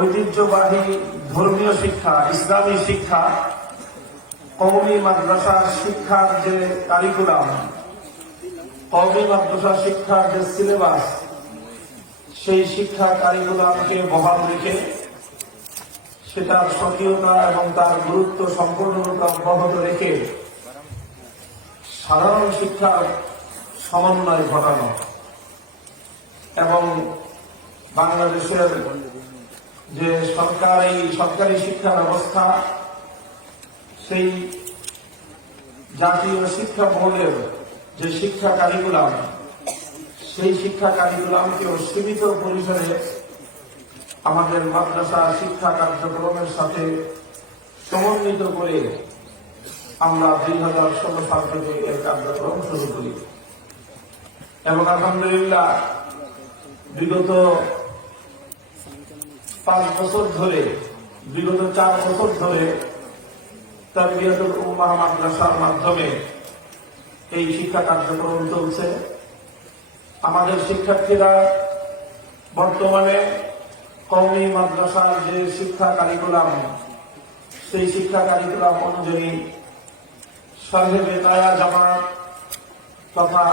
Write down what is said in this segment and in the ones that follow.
ঐতিহ্যবাহী ধর্মীয় শিক্ষা, ইসলামী শিক্ষা, কওমি মাদ্রাসার শিক্ষার যে কারিকুলাম, কওমি মাদ্রাসা শিক্ষার যে সিলেবাস, সেই শিক্ষা কারিকুলামকে বহাল রেখে সেটার স্বকীয়তা এবং তার গুরুত্ব সম্পূর্ণরূপে অব্যাহত রেখে সাধারণ শিক্ষার সমন্বয় ঘটানো এবং বাংলাদেশের যে সরকারি শিক্ষা ব্যবস্থা, সেই জাতীয় শিক্ষা বোর্ডের যে শিক্ষা কারিকুলাম, সেই শিক্ষা কারিকুলামকেও সীমিত পরিসরে আমাদের মাদ্রাসা শিক্ষা কার্যক্রমের সাথে সমন্বিত করে আমরা 2016 সাল থেকে এর কার্যক্রম শুরু করি এবং আলহামদুলিল্লাহ বিগত 4 বছর ধরে তারবিয়াতুল উম্মাহ মাদ্রাসার মাধ্যমে এই শিক্ষা কার্যক্রম চলছে। আমাদের শিক্ষার্থীরা বর্তমানে কওমি মাদ্রাসার যে শিক্ষা কারিকুলাম, সেই শিক্ষা কারিকুলাম অনুযায়ী সাহেবে তায়া জামাত তথা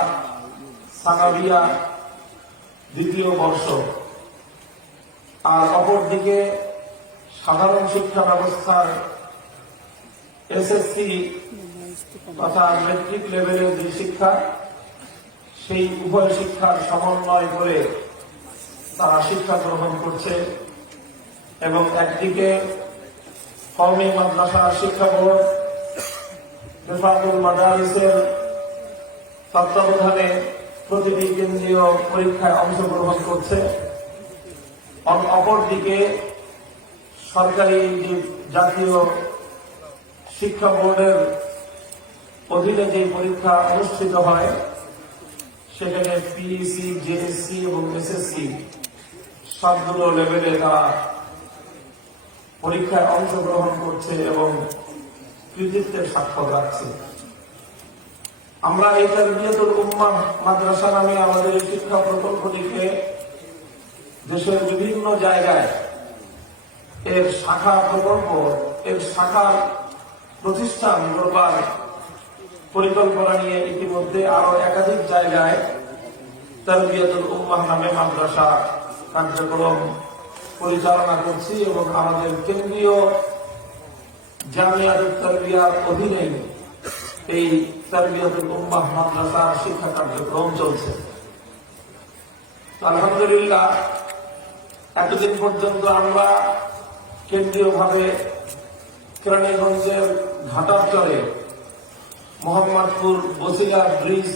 সানাবিয়া দ্বিতীয় বর্ষ, আর অপরদিকে সাধারণ শিক্ষা ব্যবস্থার এসএসসি তথা মেট্রিক লেভেলের যে শিক্ষা, সেই উভয় শিক্ষার সমন্বয় করে তারা শিক্ষা গ্রহণ করছে এবং একদিকে কওমি মাদ্রাসা শিক্ষা বোর্ড রিফাতুল মাদারিসের তত্ত্বাবধানে প্রতিটি কেন্দ্রীয় পরীক্ষায় অংশগ্রহণ করছে, অপরদিকে সরকারি জাতীয় শিক্ষা বোর্ডের অধীনে যে পরীক্ষা অনুষ্ঠিত হয় সেখানে পিইসি, জেএসসি এবং এসএসসি সবগুলো লেভেলে তারা পরীক্ষায় অংশগ্রহণ করছে এবং কৃতিত্বের স্বাক্ষর রাখছে। আমরা এই তারবিয়াতুল উম্মাহ মাদ্রাসা নামে আমাদের এই শিক্ষা প্রকল্পটিকে দেশের বিভিন্ন জায়গায় এর শাখা প্রকল্প, এর শাখার প্রতিষ্ঠান গড়বার পরিকল্পনা নিয়ে ইতিমধ্যে আরো একাধিক জায়গায় তারবিয়াতুল উম্মাহ নামে মাদ্রাসা কার্যক্রম পরিচালনা করছি এবং আমাদের কেন্দ্রীয় জামিয়াতুত তারবিয়ার অধীনে এই তারবিয়াতুল উম্মাহ মাদ্রাসা শিক্ষা কার্যক্রম চলছে। আলহামদুলিল্লাহ এতদিন পর্যন্ত আমরা কেন্দ্রীয়ভাবে কেরানীগঞ্জের ঘাটারচরে মোহাম্মদপুর বসিলা ব্রিজ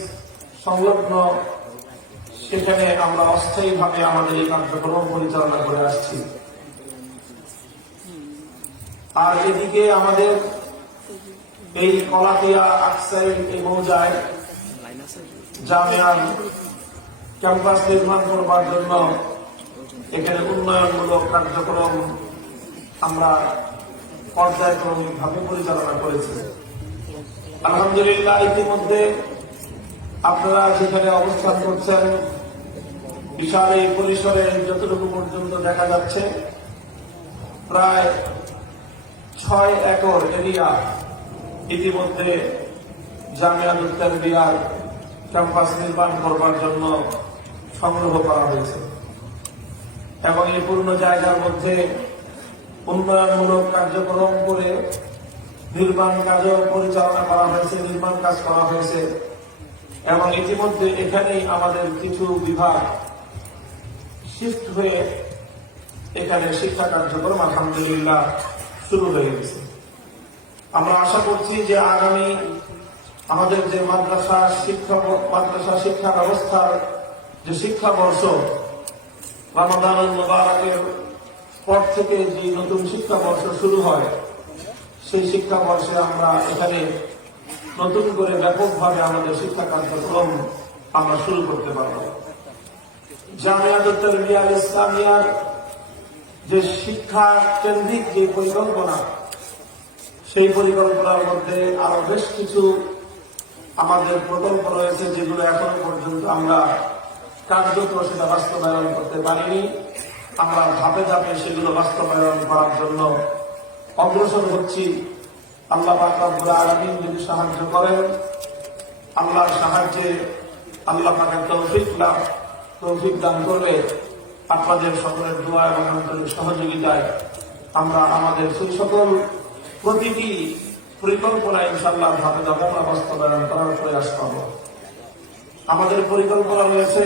সংলগ্ন সেখানে আমরা অস্থায়ীভাবে আমাদের এই কার্যক্রম পরিচালনা করে আসছি। আর এদিকে আমাদের এই কলাতিয়া আকসাইড এই মৌজায় জামিয়ার ক্যাম্পাস নির্মাণ করবার জন্য এখানে উন্নয়নমূলক কার্যক্রম আমরা পর্যায়ক্রমিকভাবে পরিচালনা করেছি। আলহামদুলিল্লাহ ইতিমধ্যে আপনারা যেখানে অবস্থান করছেন বিশাল এই পরিসরে যতটুকু পর্যন্ত দেখা যাচ্ছে প্রায় 6 একর এরিয়া ইতিমধ্যে জামিয়াতুত তারবিয়ার ক্যাম্পাস নির্মাণ করবার জন্য সংগ্রহ করা হয়েছে এবং এই পূর্ণ জায়গার মধ্যে উন্নয়নমূলক কার্যক্রম করে নির্মাণ কাজও পরিচালনা করা হয়েছে, নির্মাণ কাজ করা হয়েছে এবং ইতিমধ্যে এখানেই আমাদের কিছু বিভাগ শিফট হয়ে এখানে শিক্ষা কার্যক্রম আলহামদুলিল্লাহ শুরু হয়ে গেছে। আমরা আশা করছি যে আগামী আমাদের যে মাদ্রাসা শিক্ষা ব্যবস্থার যে শিক্ষাবর্ষ রমাদানুল মুবারকের পর থেকে যে নতুন শিক্ষাবর্ষ শুরু হয়, সেই শিক্ষাবর্ষে আমরা এখানে নতুন করে ব্যাপকভাবে আমাদের শিক্ষা কার্যক্রম আমরা শুরু করতে পারব। জামিয়াতুত তারবিয়া ইসলামিয়ার যে শিক্ষা কেন্দ্রিক যে পরিকল্পনা, সেই পরিকল্পনার মধ্যে আরো বেশ কিছু আমাদের প্রকল্প রয়েছে যেগুলো এখনো পর্যন্ত আমরা কার্যত সেটা বাস্তবায়ন করতে পারিনি আমরা ধাপে ধাপে সেগুলো বাস্তবায়ন করার জন্য অগ্রসর হচ্ছি। আল্লাহ পাক রব্বুল আলামিন যদি সাহায্য করেন, আল্লাহর সাহায্যে আল্লাহ পাকের তৌফিক দান করলে আপনাদের সকলের দোয়া এবং আন্তরিক সহযোগিতায় আমরা আমাদের সেই সকল প্রতিটি পরিকল্পনা ইনশাআল্লাহ ধাপে ধাপে আমরা বাস্তবায়ন করার প্রয়াস করব। আমাদের পরিকল্পনা রয়েছে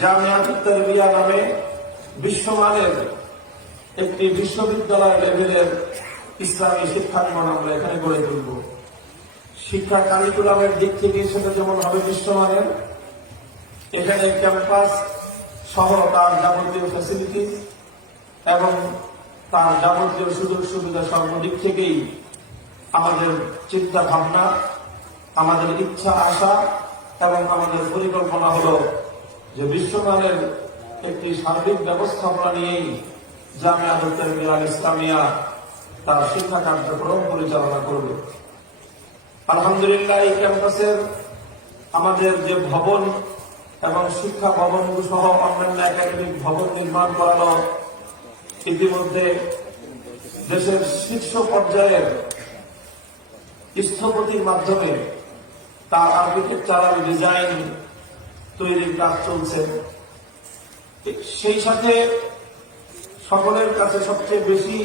জামিয়াতুত তারবিয়া নামে বিশ্বমানের একটি বিশ্ববিদ্যালয় লেভেলের ইসলামী শিক্ষাঙ্গন আমরা এখানে গড়ে তুলব। শিক্ষা কারিকুলামের দিক থেকে সেটা যেমন হবে বিশ্বমানের, এখানে ক্যাম্পাস সহ তার যাবতীয় ফ্যাসিলিটি এবং তার যাবতীয় সুযোগ সুবিধা সর্বদিক থেকেই আমাদের চিন্তা ভাবনা, আমাদের ইচ্ছা আশা এবং আমাদের পরিকল্পনা হলো যে বিশ্বমানের একটি সার্বিক ব্যবস্থাপনা নিয়েই জামিয়াতুত তারবিয়া আল ইসলামিয়া তার শিক্ষা কার্যক্রম পরিচালনা করবে। আলহামদুলিল্লাহ, এই ক্যাম্পাসের আমাদের যে ভবন এবং শিক্ষা ভবন সহ অন্যান্য একাডেমিক ভবন নির্মাণ করানো ইতিমধ্যে দেশের শীর্ষ পর্যায়ের স্থপতির মাধ্যমে তার আর্কিটেকচারাল ডিজাইন তৈরির কাজ চলছে। সেই সাথে সকলের কাছে সবচেয়ে বেশি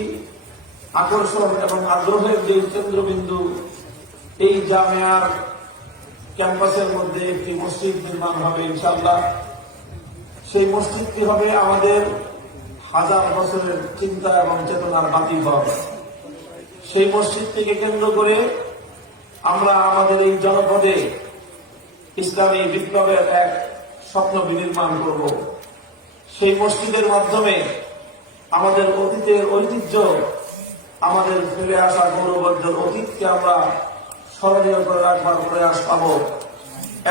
আকর্ষণ এবং আগ্রহের যে কেন্দ্রবিন্দু, এই জামিয়ার ক্যাম্পাসের মধ্যে একটি মসজিদ নির্মাণ হবে ইনশাআল্লাহ। সেই মসজিদটি হবে আমাদের হাজার বছরের চিন্তা এবং চেতনার বাতিঘর। সেই মসজিদটিকে কেন্দ্র করে আমরা আমাদের এই জনপদে ইসলামী বিপ্লবের এক স্বপ্ন বিনির্মাণ করব। সেই মসজিদের মাধ্যমে আমাদের অতীতের ঐতিহ্য, আমাদের ফেলে আসা গৌরবজ্জ্বল অতীতকে আমরা স্মরণীয় করে রাখবার প্রয়াস পাব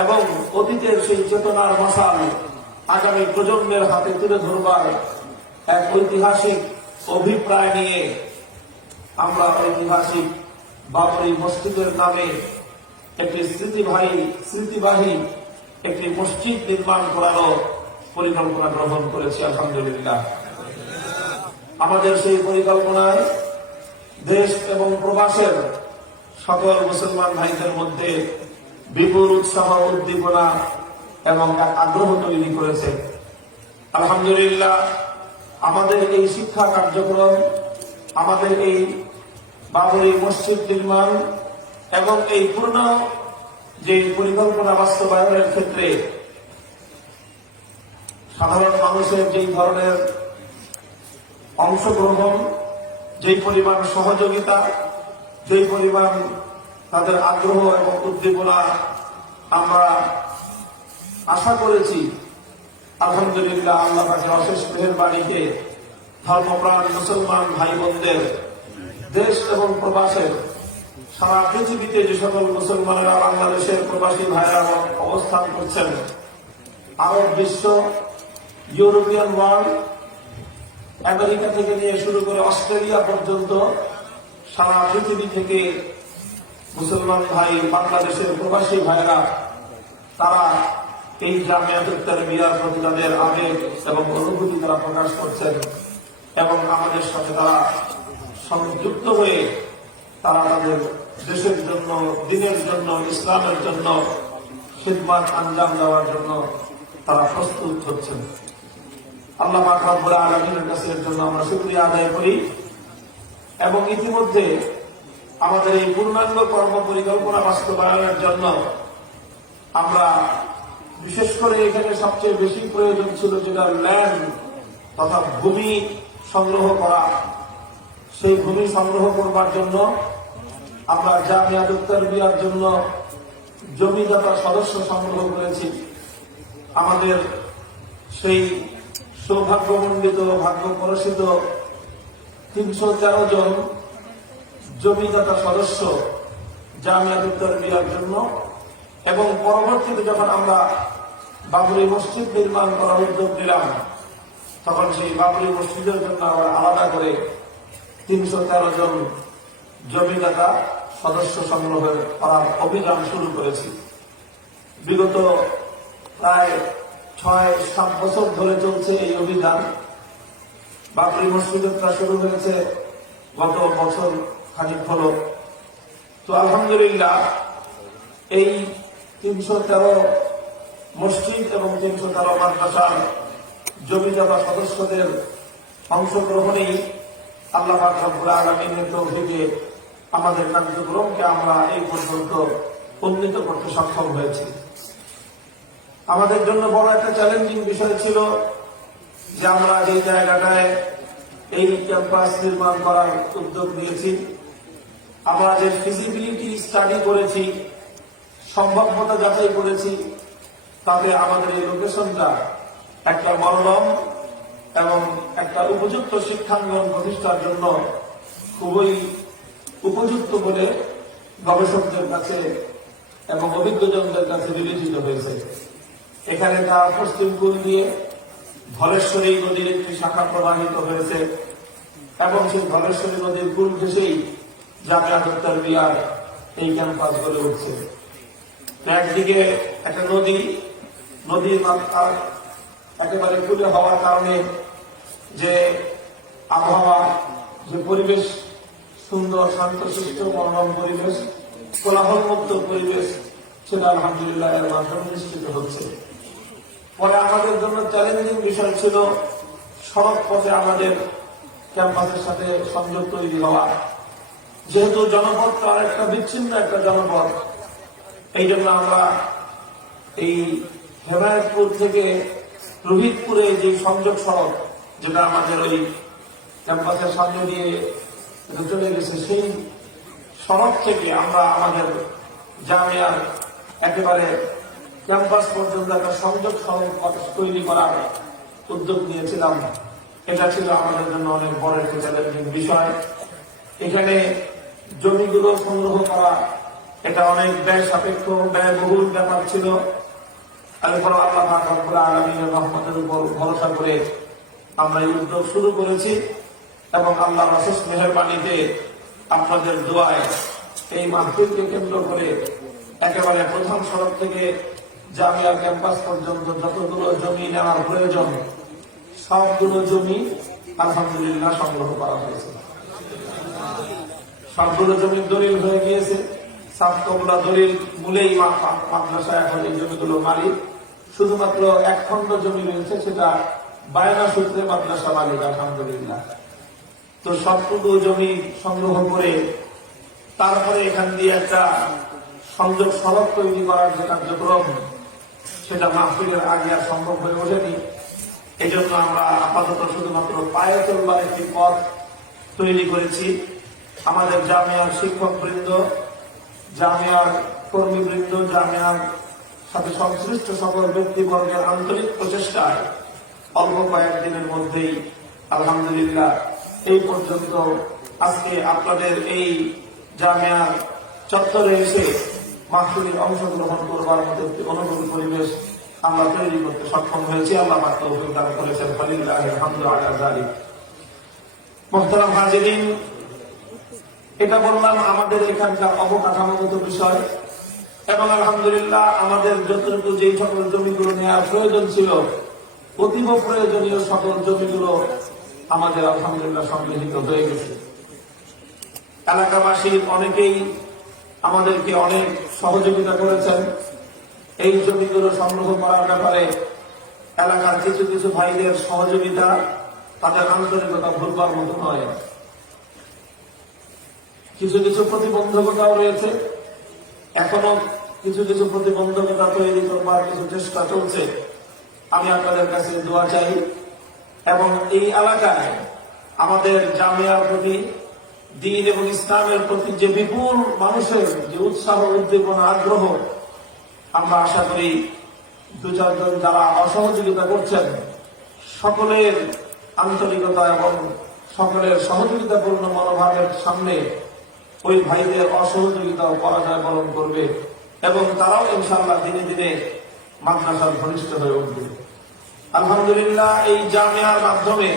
এবং অতীতের সেই চেতনার মশাল আগামী প্রজন্মের হাতে তুলে ধরবার এক ঐতিহাসিক অভিপ্রায় নিয়ে আমরা ঐতিহাসিক বাবরি মসজিদের নামে একটি স্মৃতিবাহী একটি মসজিদ নির্মাণ করারও পরিকল্পনা গ্রহণ করেছি আলহামদুলিল্লাহ। আমাদের সেই পরিকল্পনায় দেশ এবং প্রবাসের সকল মুসলমান ভাইদের মধ্যে বিপুল উৎসাহ, উদ্দীপনা এবং এক আগ্রহ তৈরি করেছে। আলহামদুলিল্লাহ, আমাদের এই শিক্ষা কার্যক্রম, আমাদের এই বাবরি মসজিদ নির্মাণ এবং এই পূর্ণ যে পরিকল্পনা বাস্তবায়নের ক্ষেত্রে সাধারণ মানুষের যেই ধরনের অংশগ্রহণ, যেই পরিমাণ সহযোগিতা, যেই পরিমাণ তাদের আগ্রহ এবং উদ্দীপনা আমরা আশা করেছি, আলহামদুলিল্লাহ আল্লাহ পাকের অশেষ মেহেরবানিতে ধর্মপ্রাণ মুসলমান ভাই বোনদের দেশ এবং প্রবাসের সারা পৃথিবীতে যে সকল মুসলমানেরা বাংলাদেশের প্রবাসী ভাইরা অবস্থান করছেন, আরব বিশ্ব, ইউরোপিয়ান ওয়ার্ল্ড, আমেরিকা থেকে নিয়ে শুরু করে অস্ট্রেলিয়া পর্যন্ত সারা পৃথিবী থেকে মুসলমান ভাই, বাংলাদেশের প্রবাসী ভাইরা তারা এই জামিয়াতুত তারবিয়ার প্রতি তাদের আবেগ এবং অনুভূতি তারা প্রকাশ করছেন এবং আমাদের সাথে তারা সংযুক্ত হয়ে তারা তাদের দেশের জন্য, দিনের জন্য, ইসলামের জন্য খিদমত আঞ্জাম দেওয়ার জন্য তারা প্রস্তুত হচ্ছেন। আল্লাহ পাক রব্বুল আলামিনের কাছে এর জন্য আমরা শুকরিয়া আদায় করি এবং ইতিমধ্যে আমাদের এই পূর্ণাঙ্গ কর্ম পরিকল্পনা বাস্তবায়নের জন্য আমরা বিশেষ করে এখানে সবচেয়ে বেশি প্রয়োজন ছিল যেটা ল্যান্ড তথা ভূমি সংগ্রহ করা। সেই ভূমি সংগ্রহ করবার জন্য আমরা জামিয়াতুত তারবিয়ার জন্য জমিদাতা সদস্য সংগ্রহ করেছি। আমাদের সেই সৌভাগ্যমণ্ডিত, ভাগ্য পরশিত 313 জন জমিদাতা সদস্য জামিয়াতুত তারবিয়ার জন্য এবং পরবর্তীতে যখন আমরা বাবরি মসজিদ নির্মাণ করার উদ্যোগ নিলাম, তখন সেই বাবরি মসজিদের জন্য আমরা আলাদা করে 313 জন জমিদাতা সদস্য সংগ্রহ করার অভিযান শুরু করেছি। বিগত প্রায় 6-7 বছর ধরে চলছে এই অভিযান বাবরি মসজিদটা শুরু হয়েছে গত বছর খানিক হলো। তো আলহামদুলিল্লাহ এই 313 মসজিদ এবং 313 মাদ্রাসার জমিদাতা সদস্যদের অংশগ্রহণেই আল্লাহ পাক রব্বুল আলামিনের তৌফিকে আমাদের কার্যক্রমকে আমরা এই পর্যন্ত উন্নীত করতে সক্ষম হয়েছি। আমাদের জন্য বড় একটা চ্যালেঞ্জিং বিষয় ছিল যে আমরা যে জায়গাটায় এই ক্যাম্পাস নির্মাণ করার উদ্যোগ নিয়েছি, আমরা যে ফিজিবিলিটি স্টাডি করেছি, সম্ভাব্যতা যাচাই করেছি, তাতে আমাদের এই লোকেশনটা একটা মনোরম এবং একটা উপযুক্ত শিক্ষাঙ্গন প্রতিষ্ঠার জন্য খুবই উপযুক্ত বলে গবেষকদের কাছে এবং অভিজ্ঞজনদের কাছে বিবেচিত হয়েছে। এখানে তার পশ্চিম কুল দিয়ে ধলেশ্বরী নদীর একটি শাখা প্রবাহিত হয়েছে এবং সেই ধলেশ্বরী নদীর কুল ঘেঁষেই জামিয়াতুত তারবিয়ার এই ক্যাম্পাস গড়ে উঠছে। একদিকে একটা নদীর মাথা একেবারে খুলে হওয়ার কারণে যে আবহাওয়া, যে পরিবেশ, সুন্দর শান্তশিষ্ট মনোরম পরিবেশ, কোলাহলমুক্ত পরিবেশ, সেটা আলহামদুলিল্লাহ এর মাধ্যমে নিশ্চিত হচ্ছে। পরে আমাদের জন্য চ্যালেঞ্জিং বিষয় ছিল সড়ক পথে আমাদের ক্যাম্পাসের সাথে সংযোগ তৈরি হওয়া। যেহেতু জনপথটা অনেকটা বিচ্ছিন্ন একটা জনপথ, এই জন্য আমরা এই হেমায়তপুর থেকে রোহিতপুরে যে সংযোগ সড়ক, যেটা আমাদের ওই ক্যাম্পাসের সামনে দিয়ে চলে গেছে, সেই সড়ক থেকে আমরা আমাদের জামিয়ার একেবারে ক্যাম্পাস পর্যন্ত একটা সংযোগ সড়ক তৈরি করার উদ্যোগ নিয়েছিলাম। এটা ছিল আমাদের জন্য অনেক বড় একটা চ্যালেঞ্জিং বিষয়। এখানে জমিগুলো সংগ্রহ করা এটা অনেক ব্যয় সাপেক্ষ, ব্যয়বহুল ব্যাপার ছিল। তারপর আল্লাহ পাক রব্বুল আলামিনের রহমতের উপর ভরসা করে আমরা এই উদ্যোগ শুরু করেছি এবং আল্লাহর অশেষ মেহেরবানিতে আপনাদের দোয়ায় এই মাহফিলকে কেন্দ্র করে একেবারে প্রধান সড়ক থেকে জামিয়া ক্যাম্পাস পর্যন্ত যতগুলো জমি নেওয়ার প্রয়োজন সবগুলো জমি আলহামদুলিল্লাহ সংগ্রহ করা হয়েছে। সবগুলো জমির দলিল হয়ে গিয়েছে। সাতকবলা দলিল মূলেই মাদ্রাসা এখন এই জমিগুলো মালিক। শুধুমাত্র এক খণ্ড জমি রয়েছে, সেটা বায়না সূত্রে মাদ্রাসা মালিক আলহামদুলিল্লাহ। তো সবটুকু জমি সংগ্রহ করে তারপরে এখান দিয়ে একটা সংযোগ সড়ক তৈরি করার যে কার্যক্রম, সেটা মাহফিলের আগে আর সম্ভব হয়ে ওঠেনি। এই জন্য আমরা আপাতত শুধুমাত্র পায়ে চলবার একটি পথ তৈরি করেছি। আমাদের জামিয়ার শিক্ষকবৃন্দ, জামিয়ার কর্মীবৃন্দ, জামিয়ার সাথে সংশ্লিষ্ট সকল ব্যক্তিবর্গের আন্তরিক প্রচেষ্টায় অল্প কয়েকদিনের মধ্যেই আলহামদুলিল্লাহ এই পর্যন্ত আজকে আপনাদের এই জামিয়ার চত্বরে এসে মাহফিলে অংশগ্রহণ করবার মতো একটি অনুকূল পরিবেশ আমরা তৈরি করতে সক্ষম হয়েছি। আল্লাহ পাক তৌফিক দান করেছেন। ফালিল্লাহিল হামদু আলা যালিক। মুহতারাম হাজিরিন, এটা বললাম আমাদের এখানকার অবকাঠামোগত বিষয় এবং আলহামদুলিল্লাহ আমাদের যতটুকু যেই সকল জমিগুলো নেওয়ার প্রয়োজন ছিল, অতীব প্রয়োজনীয় সকল জমিগুলো আমাদের আলহামদুলিল্লাহ সংগৃহীত হয়ে গেছে। এলাকাবাসীর অনেকেই আমাদেরকে অনেক সহযোগিতা করেছেন এই জমিগুলো সংগ্রহ করার ব্যাপারে। এলাকার কিছু কিছু ভাইদের সহযোগিতা, তাদের আন্তরিকতা ভুলবার মতো নয়। কিছু কিছু প্রতিবন্ধকতাও রয়েছে, এখনো কিছু কিছু প্রতিবন্ধকতা তৈরি করবার কিছু চেষ্টা চলছে। আমি আপনাদের কাছে দোয়া চাই এবং এই এলাকায় আমাদের জামিয়ার প্রতি, দ্বীন এবং ইসলামের প্রতি যে বিপুল মানুষের যে উৎসাহ, উদ্দীপনা, আগ্রহ, আমরা আশা করি দু চারজন যারা অসহযোগিতা করছেন সকলের আন্তরিকতা এবং সকলের সহযোগিতাপূর্ণ মনোভাবের সামনে ওই ভাইদের অসহযোগিতাও পরাজয় বরণ করবে এবং তারাও ইনশাআল্লাহ দিনে দিনে মাদ্রাসার ঘনিষ্ঠ হয়ে উঠবে। আলহামদুলিল্লাহ এই জামিয়ার মাধ্যমে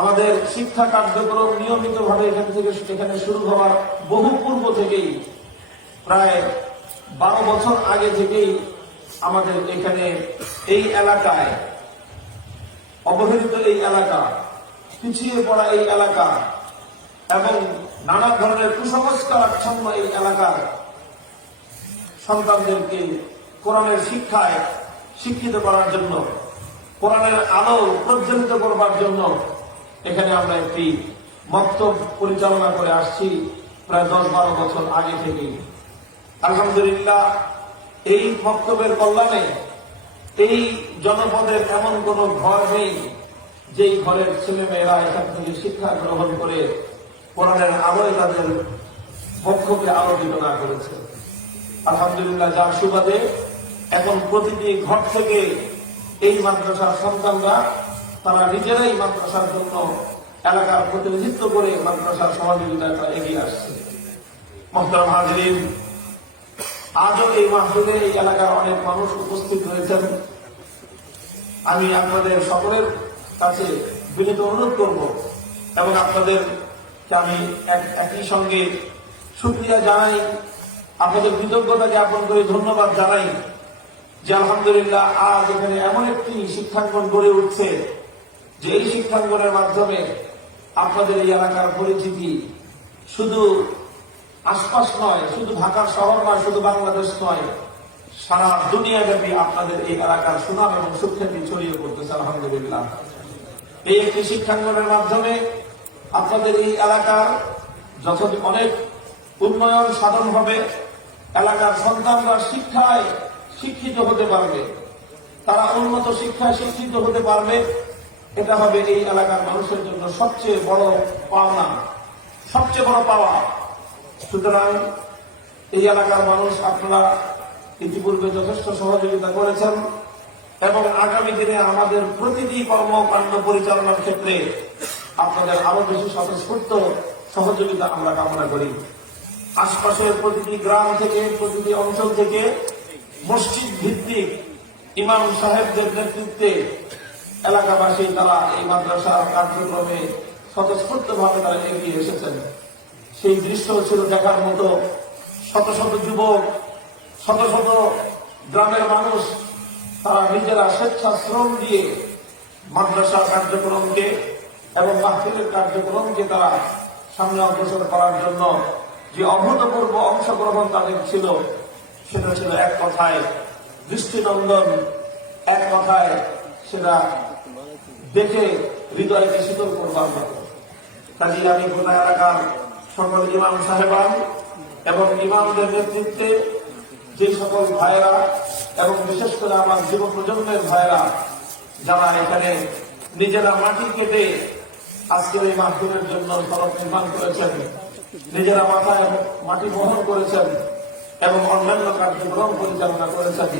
আমাদের শিক্ষা কার্যক্রম নিয়মিতভাবে এখানে শুরু হওয়ার বহু পূর্ব থেকেই, প্রায় 12 বছর আগে থেকেই আমাদের এখানে এই এলাকায়, অবহেলিত এই এলাকা, পিছিয়ে পড়া এই এলাকা এবং নানা ধরনের কুসংস্কার আচ্ছন্ন এই এলাকার সন্তানদেরকে কোরআনের শিক্ষায় শিক্ষিত করার জন্য, কোরআনের আলো প্রজ্বলিত করবার জন্য এখানে আমরা একটি মক্তব পরিচালনা করে আসছি প্রায় 10-12 বছর আগে থেকেই। আলহামদুলিল্লাহ, এই মক্তবের কল্যাণে এই জনপদের এমন কোন ঘর নেই যেই ঘরের ছেলে মেয়েরা এখান থেকে শিক্ষা গ্রহণ করে কোরআনের আলোয় তাদের পক্ষকে আলোকিত না করেছে। আলহামদুলিল্লাহ, যার সুবাদে এখন প্রতিটি ঘর থেকে এই মাদ্রাসার সন্তানরা তারা নিজেরাই মাদ্রাসার জন্য এলাকার প্রতিনিধিত্ব করে মাদ্রাসার সহযোগিতায় তারা এগিয়ে আসছে। মোহতারাম হাজরিন, আজও এই মাহফিলে এই এলাকার অনেক মানুষ উপস্থিত রয়েছেন। আমি আপনাদের সকলের কাছে বিনীত অনুরোধ করব এবং আপনাদেরকে আমি একই সঙ্গে শুকরিয়া জানাই, আপনাদের কৃতজ্ঞতা জ্ঞাপন করে ধন্যবাদ জানাই যে আলহামদুলিল্লাহ আজ এখানে এমন একটি শিক্ষাঙ্গন গড়ে উঠছে যে এই শিক্ষাঙ্গনের মাধ্যমে আপনাদের এই এলাকার পরিচিতি শুধু আশপাশ নয়, শুধু ঢাকা শহর নয়, শুধু বাংলাদেশ নয়, সারা দুনিয়াব্যাপী আপনাদের এই এলাকার সুনাম এবং সুখ্যাতি ছড়িয়ে পড়তেছে আলহামদুলিল্লাহ। এই একটি শিক্ষাঙ্গনের মাধ্যমে আপনাদের এই এলাকার যখন অনেক উন্নয়ন সাধন হবে, এলাকার সন্তানরা শিক্ষায় শিক্ষিত হতে পারবে, তারা উন্নত শিক্ষায় শিক্ষিত হতে পারবে। এটা হবে এই এলাকার মানুষের জন্য সবচেয়ে বড় পাওনা, সবচেয়ে বড় পাওয়া। সুতরাং এই এলাকার মানুষ আপনারা ইতিপূর্বে যথেষ্ট সহযোগিতা করেছেন এবং আগামী দিনে আমাদের প্রতিটি কর্মকাণ্ড পরিচালনার ক্ষেত্রে আপনাদের আরো বেশি স্বতঃস্ফূর্ত সহযোগিতা আমরা কামনা করি। আশপাশের প্রতিটি গ্রাম থেকে, প্রতিটি অঞ্চল থেকে মসজিদ ভিত্তিক ইমাম সাহেবদের নেতৃত্বে এলাকাবাসী তারা এই মাদ্রাসার কার্যক্রমে স্বতঃস্ফূর্তভাবে তারা এগিয়ে এসেছেন। সেই দৃশ্য ছিল দেখার মতো। শত শত যুবক, শত শত গ্রামের মানুষ তারা নিজেরা স্বেচ্ছাশ্রম দিয়ে মাদ্রাসার কার্যক্রমকে এবং মাহফিলের কার্যক্রমকে তারা সামনে অগ্রসর করার জন্য যে অভূতপূর্ব অংশগ্রহণ তাদের ছিল, সেটা ছিল এক কথায় দৃষ্টিনন্দন, এক কথায় সেটা দেখে হৃদয়কে শীতল করবার মতো। কাজে আমি গোটা এলাকার সকল ইমাম সাহেবান এবং ইমামদের নেতৃত্বে যে সকল ভাইরা এবং বিশেষ করে আমার যুব প্রজন্মের ভাইরা যারা এখানে নিজেরা মাটি কেটে আজকের এই মাহফিলের জন্য সড়ক নির্মাণ করেছেন, নিজেরা মাথায় মাটি বহন করেছেন এবং অন্যান্য কার্যক্রম পরিচালনা করেছেন,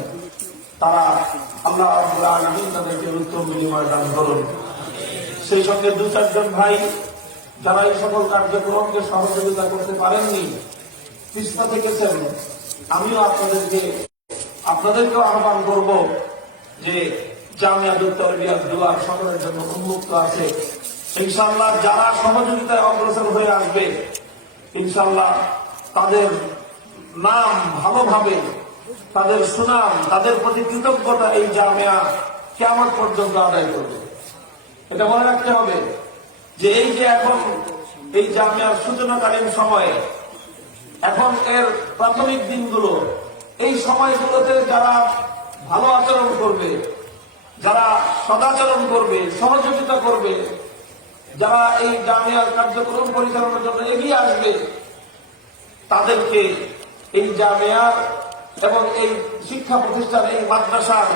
তারা আল্লাহ রাব্বুল আলামিন তাদেরকে উত্তম বিনিময় দান করুন। সেই সঙ্গে 2-4 ভাই যারা এই সকল কার্যক্রমকে সহযোগিতা করতে পারেননি, চেষ্টা থেকেছেন, আমিও আপনাদেরকেও আহ্বান করব যে জামিয়াতুত তারবিয়াত দুয়ার সকলের জন্য উন্মুক্ত আছে। ইনশাআল্লাহ যারা সহযোগিতায় অগ্রসর হয়ে আসবে, ইনশাআল্লাহ তাদের নাম ভালোভাবে, তাদের সুনাম, তাদের প্রতি কৃতজ্ঞতা এই জামিয়া কিয়ামত পর্যন্ত আদায় করবে। এটা মনে রাখতে হবে যে এই যে এখন এই জামিয়ার সূচনাকালীন সময়ে, এখন এর প্রাথমিক দিনগুলো, এই সময়গুলোতে যারা ভালো আচরণ করবে, যারা সদাচরণ করবে, সহযোগিতা করবে, যারা এই জামিয়ার কার্যক্রম পরিচালনার জন্য এগিয়ে আসবে, তাদেরকে এই জামিয়ার এবং এই শিক্ষা প্রতিষ্ঠান, এই মাদ্রাসার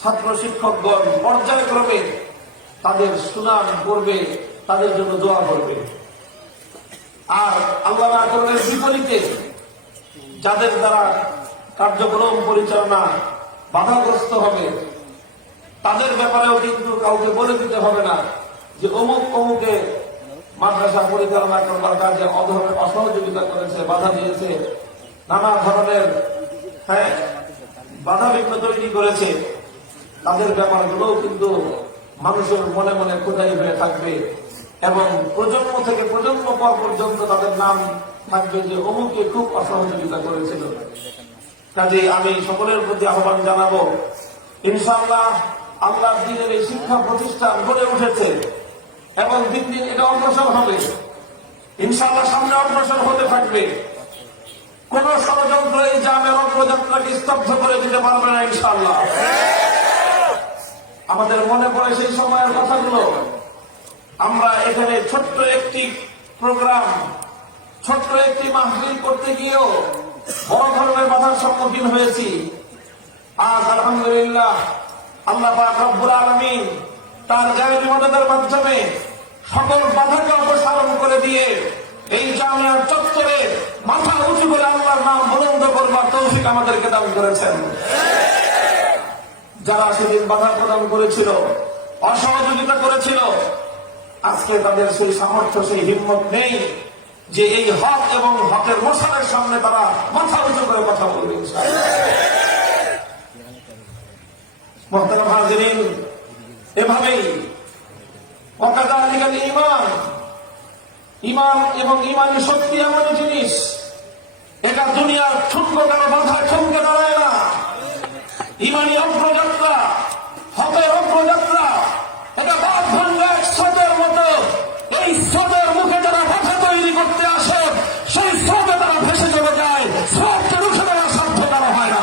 ছাত্র শিক্ষকগণ পর্যায়ক্রমে তাদের সুনাম করবে, তাদের জন্য দোয়া করবে। আর আল্লাহ না করলের বিপরীতে যাদের দ্বারা কার্যক্রম পরিচালনা বাধাগ্রস্ত হবে, তাদের ব্যাপারেও কিন্তু কাউকে বলে দিতে হবে না যে অমুক অমুকে মাদ্রাসা পরিচালনা করবার কাজে অসহযোগিতা করেছে, বাধা দিয়েছে, নানা ধরনের বাধা বিঘ্ন তৈরি করেছে। তাদের ব্যাপারগুলোও কিন্তু মানুষের মনে মনে খোদাই হয়ে থাকবে এবং প্রজন্ম থেকে প্রজন্ম পর পর্যন্ত তাদের নাম থাকবে যে অমুকে খুব অসহযোগিতা করেছিল। কাজে আমি সকলের প্রতি আহ্বান জানাবো, ইনশাআল্লাহ আল্লাহর দ্বীনের এই শিক্ষা প্রতিষ্ঠান গড়ে উঠেছে, এবং দিন দিন এটা অগ্রসর হবে, ইনশাআল্লাহ সামনে অগ্রসর হতে থাকবে। কোন ষড়যন্ত্র এই জামের অগ্রযাত্রাকে স্তব্ধ করে দিতে পারবে না ইনশাআল্লাহ। আমাদের মনে পড়ে সেই সময়ের কথাগুলো। আমরা এখানে ছোট্ট একটি প্রোগ্রাম, ছোট্ট একটি মাহফিল করতে গিয়েও বড় ধরনের বাধার সম্মুখীন হয়েছি। আজ আলহামদুলিল্লাহ আল্লাহ পাক রব্বুল আলামিন তার গায়েবী মদদের মাধ্যমে সকল বাধাকে অপসারণ করে দিয়ে এই জামিয়ার চত্বরে মাথা উঁচু করে আল্লাহর নাম বুলন্দ করবার তৌফিক আমাদেরকে দান করেছেন। যারা সেদিন বাধা প্রদান করেছিল, অসহযোগিতা করেছিল, আজকে তাদের সেই সামর্থ্য, সেই হিম্মত নেই যে এই হক এবং হকের মশালের সামনে তারা মাথা উঁচু করে কথা বলবে। মুহতারাম হাজিরিন, এভাবেই ওয়াকাযালিকাল ঈমান, ঈমান এবং ঈমানী শক্তি এমন জিনিস, এটা দুনিয়ার ছোট্ট কারো বাধা থমকে দাঁড়ায় না। ঈমানী অগ্রযাত্রা, হকের অগ্রযাত্রা, এটা বাঁধ ভাঙ্গা এক স্রোতের মতো। এই স্রোতের মুখে যারা বাধা তৈরি করতে আসে, সেই স্রোতে তারা ভেসে চলে যায়। স্রোতকে রুখে দেওয়ার সাধ্য তারা হয় না।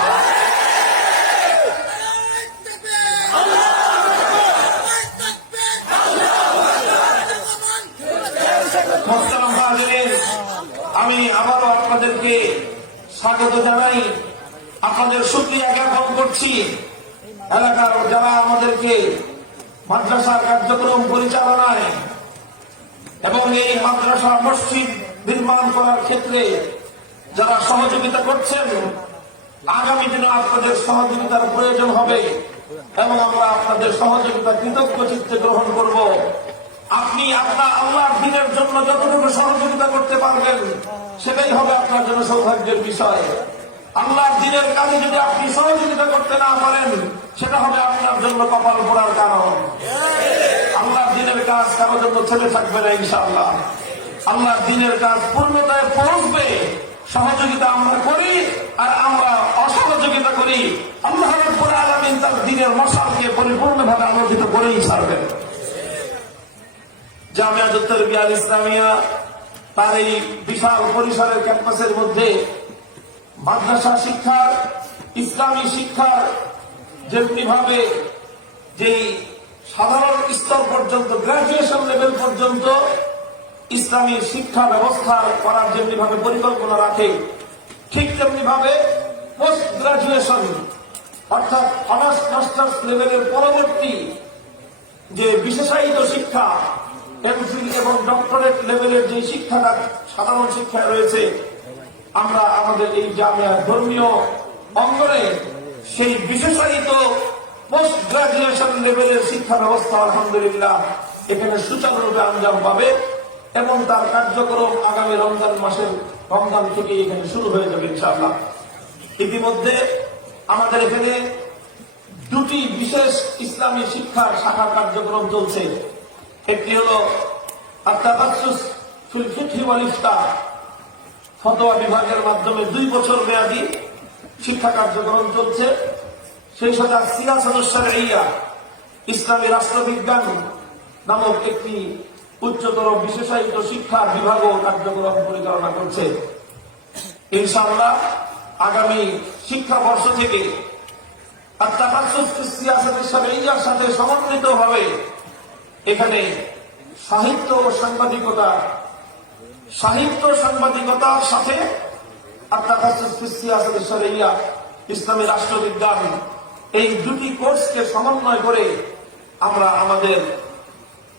আমি আবারও আপনাদেরকে স্বাগত জানাই, আপনাদের শুকরিয়া জ্ঞাপন করছি। এলাকার যারা আমাদেরকে মাদ্রাসার কার্যক্রম পরিচালনায় এবং এই মাদ্রাসা মসজিদ নির্মাণ করার ক্ষেত্রে যারা সহযোগিতা করছেন, আগামী দিনে আপনাদের সহযোগিতার প্রয়োজন হবে এবং আমরা আপনাদের সহযোগিতা কৃতজ্ঞ চিত্তে গ্রহণ করব। আপনি আপনার আল্লাহর দ্বীনের জন্য যতটুকু সহযোগিতা করতে পারবেন, সেটাই হবে আপনার জন্য সৌভাগ্যের বিষয়। আল্লাহর দ্বীনের কাজে যদি আপনি সহযোগিতা করতে না পারেন, সেটা হবে আপনার জন্য কপাল পোড়ার কারণ। আল্লাহর দ্বীনের কাজ কারোর জন্য ছেড়ে থাকবে না ইনশাআল্লাহ। আল্লাহর দ্বীনের কাজ পূর্ণতায় পৌঁছবে, সহযোগিতা আমরা করি আর আমরা অসহযোগিতা করি, আল্লাহ রাব্বুল আলামিন তার দ্বীনের মশালকে পরিপূর্ণভাবে আলোকিত করেই ছাড়বেন। জামিয়াতুত তারবিয়া আল ইসলামিয়া তার এই বিশাল পরিসরের ক্যাম্পাসের মধ্যে মাদ্রাসা শিক্ষার, ইসলামী শিক্ষার যেমনি ভাবে যেই সাধারণ স্তর পর্যন্ত, গ্রাজুয়েশন লেভেল পর্যন্ত ইসলামী শিক্ষা ব্যবস্থা করার যেমনি ভাবে পরিকল্পনা রাখে, ঠিক তেমনি ভাবে পোস্ট গ্রাজুয়েশন অর্থাৎ অনার্স মাস্টার্স লেভেলের পরবর্তী যে বিশেষায়িত শিক্ষা, এমফিল এবং ডক্টরেট লেভেলের যে শিক্ষাটা সাধারণ শিক্ষায় রয়েছে, আমরা আমাদের এই জামিয়ার ধর্মীয় অঙ্গনে সেই বিশেষায়িত পোস্ট গ্রাজুয়েশন লেভেলের শিক্ষা ব্যবস্থা আলহামদুলিল্লাহ এখানে সুচারুরূপে আঞ্জাম পাবে এবং তার কার্যক্রম আগামী রমজান থেকে এখানে শুরু হয়ে যাবে ইনশাআল্লাহ। ইতিমধ্যে আমাদের এখানে দুটি বিশেষ ইসলামী শিক্ষার শাখা কার্যক্রম চলছে। একটি হল আত-তাখাসসুস ফিল ফিকহ ওয়াল ইফতা, ফতোয়া বিভাগের মাধ্যমে 2 বছর মেয়াদী শিক্ষা কার্যক্রম চলছে। সেই সাথে সিয়াসাতুশ শারঈয়া, ইসলামী রাষ্ট্রবিজ্ঞান নামক একটি উচ্চতর বিশেষায়িত শিক্ষা বিভাগও কার্যক্রম পরিচালনা করছে। ইনশাআল্লাহ আগামী শিক্ষাবর্ষ থেকে আত-তাখাসসুস ফিস সিয়াসাতিশ শারঈয়ার সাথে সমন্বিতভাবে এখানে সাহিত্য ও সাংবাদিকতার সাথে আত-তাখাসসুস ফিস সিয়াসাতিশ শারঈয়া, ইসলামী রাষ্ট্রবিজ্ঞান, এই দুটি কোর্সকে সমন্বয় করে আমরা আমাদের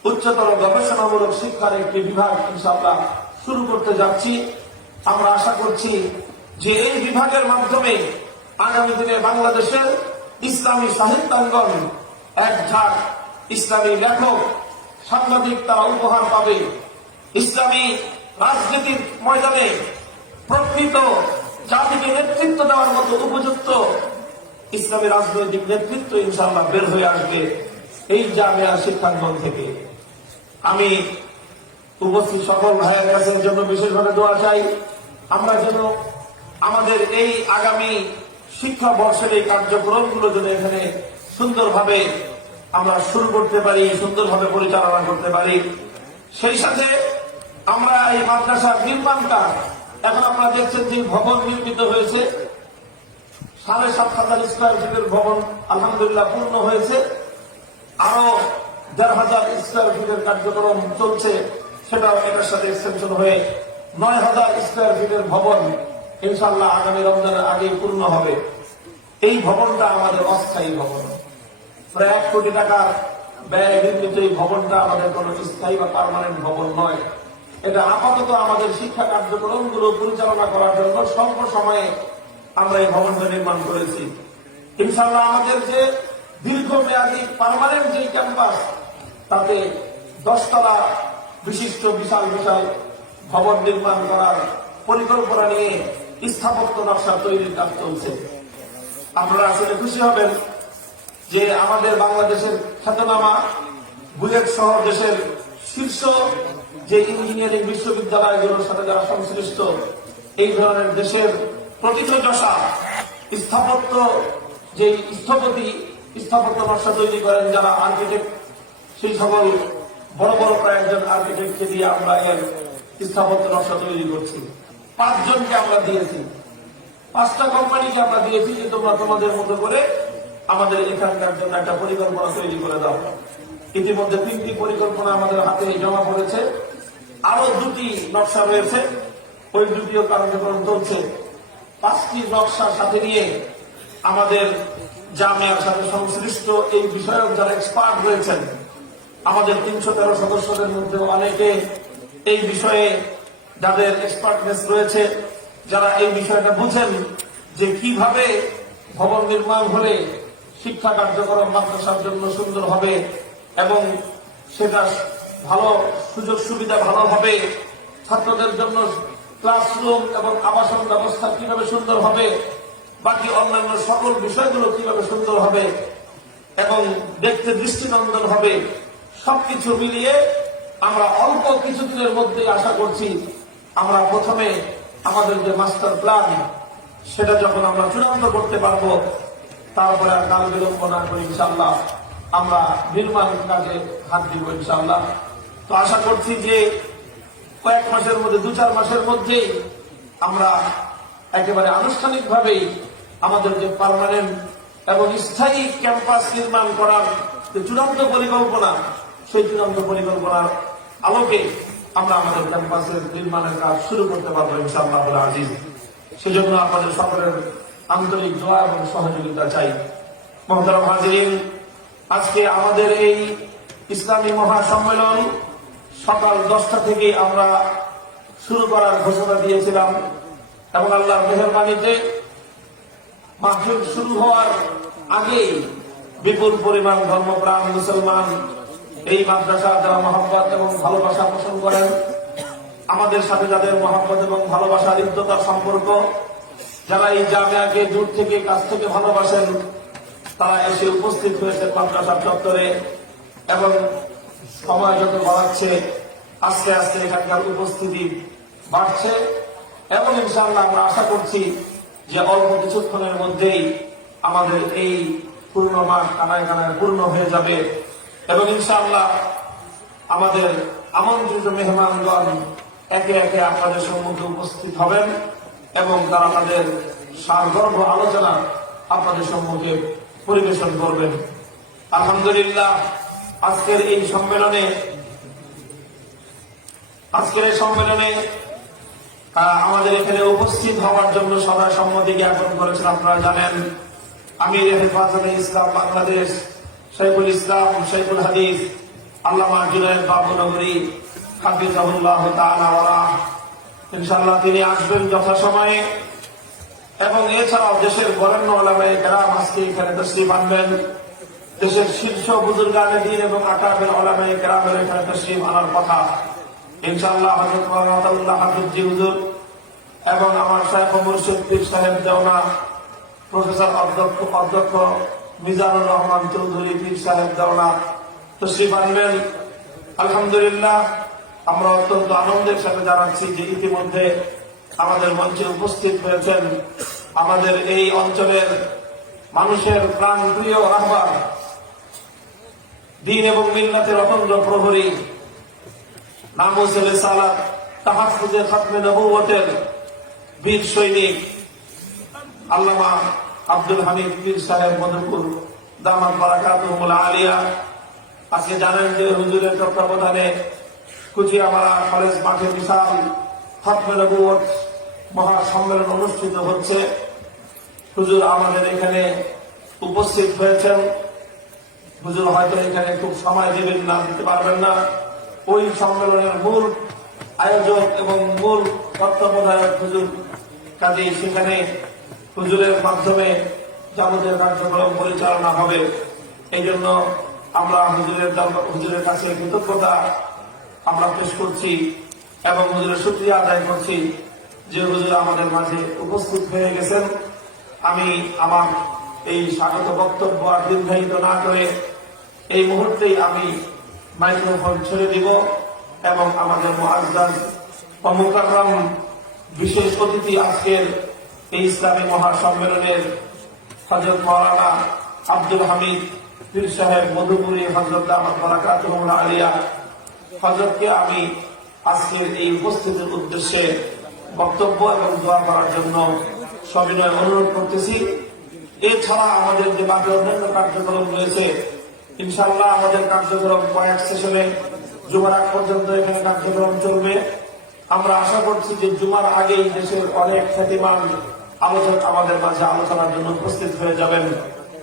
উচ্চতর গবেষণামূলক শিক্ষার একটি বিভাগ ইনশাআল্লাহ শুরু করতে যাচ্ছি। আমরা আশা করছি যে এই বিভাগের মাধ্যমে আগামী দিনে বাংলাদেশের ইসলামী সাহিত্যাঙ্গন এক ঝাঁক ইসলামী লেখক, সাংবাদিক তারা উপহার পাবে। ইসলামী রাজনীতির ময়দানে প্রকৃত জাতিকে নেতৃত্ব দেওয়ার মতো উপযুক্ত ইসলামী রাজনৈতিক নেতৃত্ব ইনশাআল্লাহ বের হয়ে আসবে এই জামিয়া শিক্ষাঙ্গন থেকে। আমি উপস্থিত সকল ভাইয়ের কাছের জন্য বিশেষভাবে দোয়া চাই, আমরা যেন আমাদের এই আগামী শিক্ষা বর্ষের এই কার্যক্রমগুলো যেন এখানে সুন্দরভাবে আমরা শুরু করতে পারি, সুন্দরভাবে পরিচালনা করতে পারি। সেই সাথে আমরা এই মাদ্রাসার নির্মাণ কাজ, এখন আপনারা দেখছেন যে ভবন নির্মিত হয়েছে, 7,500 স্কোয়ার ফিটের ভবন আলহামদুলিল্লাহ পূর্ণ হয়েছে। আরো 1,500 স্কোয়ার ফিটের কার্যক্রম চলছে, সেটাও এটার সাথে এক্সটেনশন হয়ে 9,000 স্কোয়ার ফিটের ভবন ইনশাআল্লাহ আগামী রমজানের আগেই পূর্ণ হবে। এই ভবনটা আমাদের অস্থায়ী ভবন, প্রায় 1 কোটি টাকার ব্যয় নির্মিত এই ভবনটা আমাদের কোন স্থায়ী বা পার্মানেন্ট ভবন নয়। এটা আপাতত আমাদের শিক্ষা কার্যক্রমগুলো পরিচালনা করার জন্য স্বল্প সময়ে আমরা এই ভবনটা নির্মাণ করেছি। ইনশাআল্লাহ আমাদের যে দীর্ঘমেয়াদী পার্মানেন্ট যে ক্যাম্পাস, তাতে 10 তলা বিশিষ্ট বিশাল বিশাল ভবন নির্মাণ করার পরিকল্পনা নিয়ে স্থাপত্য নকশা তৈরির কাজ চলছে। আপনারা আসলে খুশি হবেন যে আমাদের বাংলাদেশের খ্যাতনামা বুয়েট সহ দেশের শীর্ষ যে ইঞ্জিনিয়ারিং বিশ্ববিদ্যালয়গুলোর সাথে যারা সংশ্লিষ্ট, এই ধরনের দেশের প্রতিষ্ঠা স্থাপত্য যে স্থাপত্য নকশা তৈরি করেন যারা আর্কিটেক্ট, সেই সকল বড় বড় প্রায় একজন আর্কিটেক্টকে দিয়ে আমরা এর স্থাপত্য নকশা তৈরি করছি। 5 জনকে আমরা দিয়েছি, 5টা কোম্পানিকে আমরা দিয়েছি যে তোমরা তোমাদের মতো করে আমাদের এখানকার জন্য একটা পরিকল্পনা তৈরি করে দাও। ইতিমধ্যে 3টি পরিকল্পনা আমাদের হাতে জমা পড়েছে, আরো 2টি নকশা রয়েছে, ওই 2টিও কার্যক্রম চলছে। 5টি নকশার সাথে নিয়ে আমাদের জামিয়ার সাথে সংশ্লিষ্ট এই বিষয়ক যারা এক্সপার্ট রয়েছেন, আমাদের 313 সদস্যদের মধ্যে অনেকে এই বিষয়ে যাদের এক্সপার্টনেস রয়েছে, যারা এই বিষয়টা বুঝেন যে কিভাবে ভবন নির্মাণ হলে শিক্ষা কার্যক্রম মাদ্রাসার জন্য সুন্দর হবে এবং সেটা ভালো সুযোগ সুবিধা ভালো হবে, ছাত্রদের জন্য ক্লাসরুম এবং আবাসন ব্যবস্থা কিভাবে সুন্দর হবে, বাকি অন্যান্য সকল বিষয়গুলো কিভাবে সুন্দর হবে এবং দেখতে দৃষ্টিনন্দন হবে, সবকিছু মিলিয়ে আমরা অল্প কিছুদিনের মধ্যে আশা করছি আমরা প্রথমে আমাদের যে মাস্টার প্ল্যান সেটা যখন আমরা চূড়ান্ত করতে পারবো, তারপরে আর কাল বিলম্ব না করে ইনশাআল্লাহ আমরা নির্মাণ কাজে হাত দিব ইনশাআল্লাহ। তো আশা করছি যে কয়েক মাসের মধ্যে, 2-4 মাসের মধ্যে আমরা একেবারে আনুষ্ঠানিকভাবেই আমাদের যে পার্মানেন্ট এবং স্থায়ী ক্যাম্পাস নির্মাণ করার যে চূড়ান্ত পরিকল্পনা, সেই চূড়ান্ত পরিকল্পনার আলোকে আমরা আমাদের ক্যাম্পাসের নির্মাণের কাজ শুরু করতে পারবো ইনশাআল্লাহ আজিজ। সেজন্য আপনাদের সকলের আন্তরিক দোয়া এবং সহযোগিতা চাই। মোহতারাম হাজিরিন, আজকে আমাদের এই ইসলামী মহাসম্মেলন সকাল 10টা থেকে আমরা শুরু করার ঘোষণা দিয়েছিলাম এবং আল্লাহর মেহেরবানিতে মাহফিল শুরু হওয়ার আগেই বিপুল পরিমাণ ধর্মপ্রাণ মুসলমান এই মাদ্রাসা যারা মহব্বত এবং ভালোবাসা পোষণ করেন, আমাদের সাথে যাদের মহব্বত এবং ভালোবাসার হৃদ্যতার সম্পর্ক, যারা এই জামিয়াকে দূর থেকে কাছ থেকে ভালোবাসেন, তারা এসে উপস্থিত হয়েছে মাদ্রাসা চত্বরে এবং সময় যত বাড়াচ্ছে আস্তে আস্তে এখানকার উপস্থিতি বাড়ছে এবং ইনশাআল্লাহ আমরা আশা করছি যে অল্প কিছুক্ষণের মধ্যেই আমাদের এই পূর্ণ মাঠ কানায় কানায় পূর্ণ হয়ে যাবে এবং ইনশাআল্লাহ আমাদের আমন্ত্রিত মেহমানগণ একে একে আপনাদের সম্মুখে উপস্থিত হবেন এবং তারা তাদের সারগর্ভ আলোচনা আপনাদের সম্মুখে পরিবেশন করবেন। আলহামদুলিল্লাহ, আজকের এই সম্মেলনে আমাদের এখানে উপস্থিত হওয়ার জন্য সবাই সম্মতি জ্ঞাপন করেছেন। আপনারা জানেন আমির হেফাজতে ইসলাম বাংলাদেশ শাইখুল ইসলাম শাইখুল হাদিস আল্লামা জুনায়েদ বাবুনগরী হাফিজাহুল্লাহ তাআলা ওয়া রাহ, ইনশাআল্লাহ তিনি আসবেন যথাসময়ে এবং এছাড়াও দেশের বরেণ্য উলামায়ে কেরাম আজকে এখানে তাশরীফ আনবেন। দেশের শীর্ষ বুজুর্গানে দ্বীন এবং আকাবির উলামায়ে কেরামের এখানে তাশরীফ আনার কথা। ইনশাআল্লাহ হযরত মাওলানা হাফিজ জি হুজুর এবং আমার শাইখ ও মুর্শিদ পীর সাহেব দেওনা প্রফেসর অধ্যক্ষ মিজানুর রহমান চৌধুরী পীর সাহেব দেওনা তাশরীফ আনবেন। আলহামদুলিল্লাহ, আমরা অত্যন্ত আনন্দের সাথে জানাচ্ছি যে ইতিমধ্যে আমাদের মঞ্চে উপস্থিত হয়েছেন আমাদের এই অঞ্চলের মানুষের প্রাণপ্রিয় রাহবার দ্বীন এবং মিল্লাতের অতন্দ্র প্রহরী, নামুসুল রিসালাত, তাহাফফুজে খাতমে নবুওয়াতের বীর সৈনিক আল্লামা আব্দুল হামিদ পীর সাহেব মধুপুর দামাত বারাকাতুহুল আলিয়া। আজকে জানেন যে হুজুরের তত্ত্বাবধানে কুচিয়ামারা কলেজ মাঠে বিশাল খাতমে নবুওয়াত মহাসম্মেলন অনুষ্ঠিত হচ্ছে। হুজুর আমাদের এখানে উপস্থিত হয়েছেন। হুজুর হয়তো এখানে খুব সময় দেবেন না, দিতে পারবেন না। ওই সম্মেলনের মূল আয়োজক এবং মূল তত্ত্বাবধায়ক হুজুর, কাজেই সেখানে হুজুরের মাধ্যমে যাবতীয় কার্যক্রম পরিচালনা হবে। এই জন্য আমরা হুজুরের কাছে কৃতজ্ঞতা আমরা পেশ করছি এবং হুজুরের শুকরিয়া আদায় করছি যে হুজুর আমাদের মাঝে উপস্থিত হয়ে গেছেন। আমি আমার এই স্বাগত বক্তব্য আর দীর্ঘায়িত না করে এই মুহূর্তেই আমি মাইক্রোফোন ছেড়ে দিব এবং আমাদের মুআজ্জাজ ও মুকাররম বিশেষ অতিথি আজকের এই ইসলামী মহাসম্মেলনের হযরত মাওলানা আব্দুল হামিদ পীর সাহেব মধুপুরী হযরত দামাত বারাকাতুহুল আলিয়া হযরতকে আমি আজকের এই উপস্থিতির উদ্দেশ্যে বক্তব্য এবং দোয়া করার জন্য সবিনয় অনুরোধ করতেছি। এছাড়া আমাদের যে বাকি অন্যান্য কার্যক্রম রয়েছে, ইনশাআল্লাহ আমাদের কার্যক্রম কয়েক সেশনে জুমার আগ পর্যন্ত এখানে কার্যক্রম চলবে। আমরা আশা করছি যে জুমার আগেই দেশের অনেক খ্যাতিমান আলোচক আমাদের মাঝে আলোচনার জন্য উপস্থিত হয়ে যাবেন।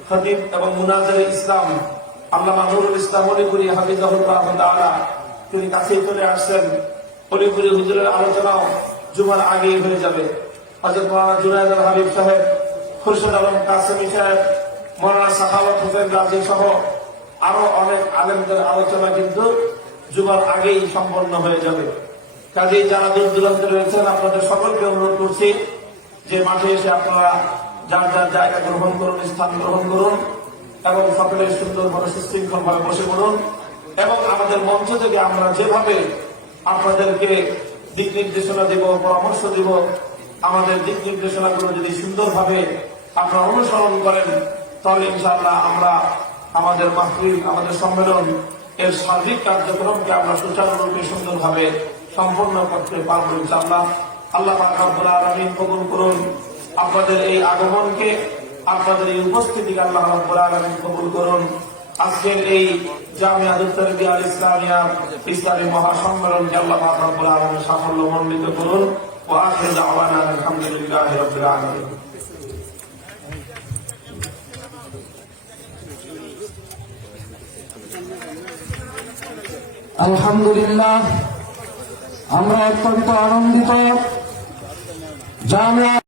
খতিব এবং মুনাজিরে ইসলাম আল্লামা নুরুল ইসলাম অলিপুরি হাফিজাহুল্লাহ তাআলা তিনি কাছেই চলে আসছেন। অলিপুরি হুজুরের আলোচনাও জুমার আগেই হয়ে যাবে। হযরত মাওলানা জুনায়েদ আল হাবিব সাহেব, খুরশেদ আলম কাসেমি সাহেব, মাওলানা সাখাওয়াত হোসেন রাজি সহ আরো অনেক আলেমদের আলোচনা কিন্তু জুমার আগেই সম্পন্ন হয়ে যাবে। কাজেই যারা দূর দূরান্তে রয়েছেন আপনাদের সকলকে অনুরোধ করছি যে মাঠে এসে আপনারা যার যার জায়গা গ্রহণ করুন, স্থান গ্রহণ করুন এবং সকলে সুন্দরভাবে সুশৃঙ্খল ভাবে বসে পড়ুন এবং আমাদের মঞ্চ থেকে আমরা যেভাবে আপনাদেরকে দিক নির্দেশনা দেব, পরামর্শ দেব, আমাদের দিক নির্দেশনাগুলো যদি সুন্দরভাবে আপনারা অনুসরণ করেন তাহলে ইনশাআল্লাহ আমরা আমাদের মাহফিল, আমাদের সম্মেলন এর সার্বিক কার্যক্রমকে আমরা সুচারুরূপে সুন্দরভাবে সম্পন্ন করতে পারবো ইনশাআল্লাহ। আল্লাহ পাক রব্বুল আলামিন কবুল করুন আপনাদের এই আগমনকে, আপনাদের এই উপস্থিতিকে আল্লাহ রব্বুল আলামিন কবুল করুন। আজকের এই জামিয়াতুত তারবিয়া আল ইসলামিয়া ইসলামী মহাসম্মেলনকে আল্লাহ পাক রব্বুল আলামিন সাফল্যমণ্ডিত করুন। ওয়া আখিরু দাওয়ানা আলহামদুলিল্লাহি রাব্বিল আলামিন। আলহামদুলিল্লাহ, আমরা অত্যন্ত আনন্দিত। জামিয়া